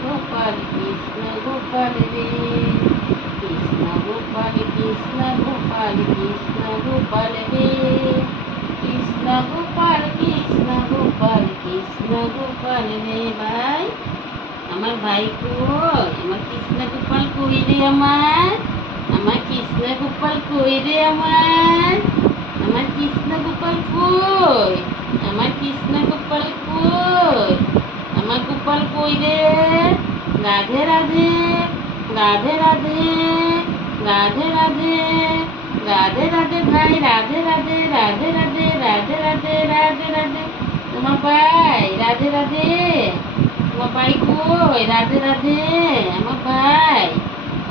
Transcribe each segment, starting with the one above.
गोपाल कृष्ण गोपाल रे कृष्ण गोपाल कृष्ण गोपाल कृष्ण गोपाल रे कृष्ण गोपाल कृष्ण गोपाल कृष्ण गोपाल रे भाई আমার ভাই কই আমার কৃষ্ণ গোপাল কই রে আমার আমার কৃষ্ণ গোপাল কই রে আমার রাধে রাধে রাধে রাধে রাধে রাধে রাধে রাধে ভাই, রাধে রাধে রাধে রাধে রাধে রাধে রাধে রাধে। তোমার ভাই, রাধে রাধে। তোমার ভাই কই? রাধে রাধে, আমার ভাই।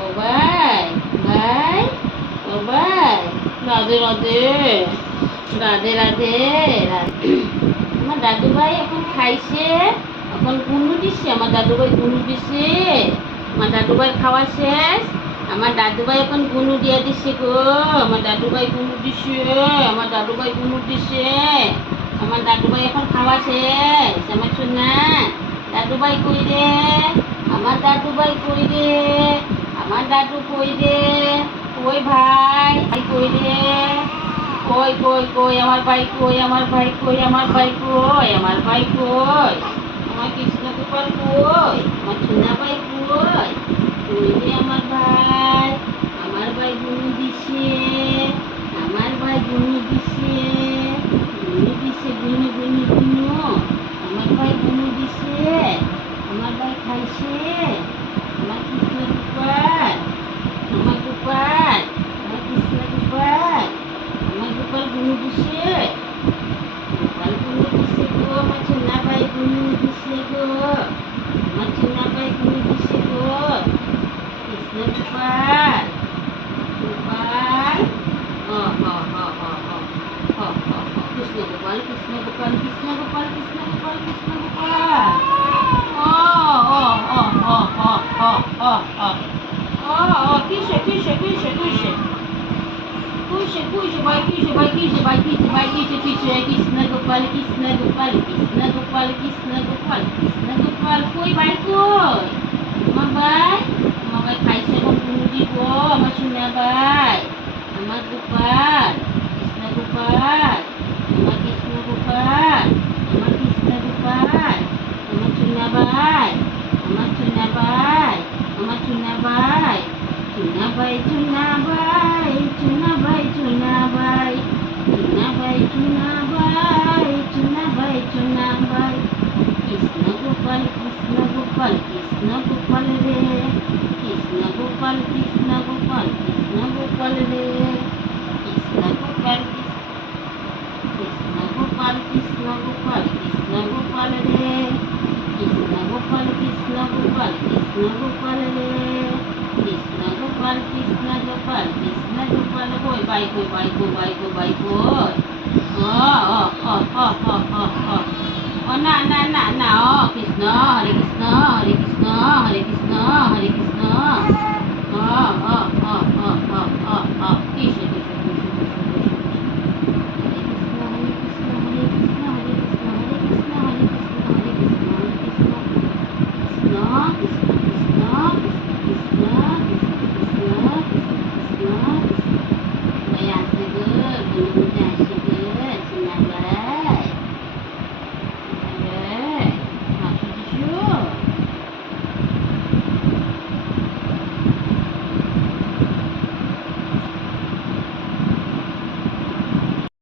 ও ভাই ভাই, ও ভাই। রাধে রাধে রাধে রাধে রাধে। আমার দাদু ভাই এখন খাইছে? এখন গুনু দিছে, আমার দাদু ভাই গুনু দিছে, আমার দাদু ভাই খাওয়া শেষ। আমার দাদু ভাই এখন গুনু দিয়ে দিছে গো, আমার দাদু ভাই গুনু দিছে, আমার দাদু ভাই গুনু দিছে, আমার দাদু ভাই এখন খাওয়া শেষ, আমার শোনা দাদু ভাই কই রে? আমার দাদু ভাই কই রে? আমার দাদু কই রে? কই ভাই? ভাই কই রে? কই কই কই, আমার ভাই কই, আমার ভাই কই, আমার ভাই কই, আমার ভাই কই? গোপাল কই আমার সোনা ভাই কই? রে আমার ভাই আমার ভাই গুনু দিছে, আমার ভাই গুনু দিছে গুনু দিছে গুনু গুনু গুনু আমার ভাই গুনু দিছে, আমার ভাই খাইছে, আমার কৃষ্ণ গোপাল, আমার গোপাল, আমার কৃষ্ণ গোপাল, আমার গোপাল গুনু দিছে, গোপাল গুনু দিছে গো আমার সোনা ভাই গুনু দিছে গো। Another invisible. It's not bad. Goodbye. Oh, oh, oh, oh, oh. Oh, oh, oh. Krishna Gopal, Krishna Gopal, Krishna Gopal, Krishna Gopal, Krishna Gopal. Oh, oh, oh, oh, oh, oh, oh, oh. Oh, oh, Krishna, Krishna, Krishna, Krishna. Пуще, пуще, бойкище, бойкище, бойкище, бойкище, чичу, якийсь снегопаль, якийсь снегопаль, якийсь снегопаль, якийсь снегопаль, снегопаль, кой, байкой. Мабай, мабай, খাইছে কখনো দিব আমার শুনে ভাই আমার গোপাল কৃষ্ণ গোপাল আমার কৃষ্ণ গোপাল আমার কৃষ্ণ গোপাল আমার চুনা ভাই আমার চুনা ভাই আমার চুনা ভাই চুনা ভাই চুনা ভাই ભાઈ ચુના ભાઈ ચુના ભાઈ ચુના ભાઈ કૃષ્ણ ગોપાલ કૃષ્ણ ગોપાલ કૃષ્ણ ગોપાલ રે કૃષ્ણ ગોપાલ કૃષ્ણ ગોપાલ કૃષ્ણ ગોપાલ રે કૃષ્ણ ગોપાલ કૃષ્ણ ગોપાલ કૃષ્ણ ગોપાલ કૃષ્ણ ગોપાલ રે કૃષ્ણ ગોપાલ કૃષ્ણ ગોપાલ કૃષ્ણ ગોપાલ રે কৃষ্ণ গোপাল কৃষ্ণ গোপাল কৃষ্ণ গোপাল কই বাইকো বাইকো বাইকো বাইকো Oh, oh, oh, oh, oh, oh. Oh, na, na, na, na. Oh, Krishna, Hare Krishna, Hare Krishna, Hare Krishna, Hare Krishna. Oh, oh, oh, oh, oh, oh, oh. Krishna, Krishna, Krishna, Krishna, Krishna. Krishna, Krishna, Krishna, Krishna, Krishna.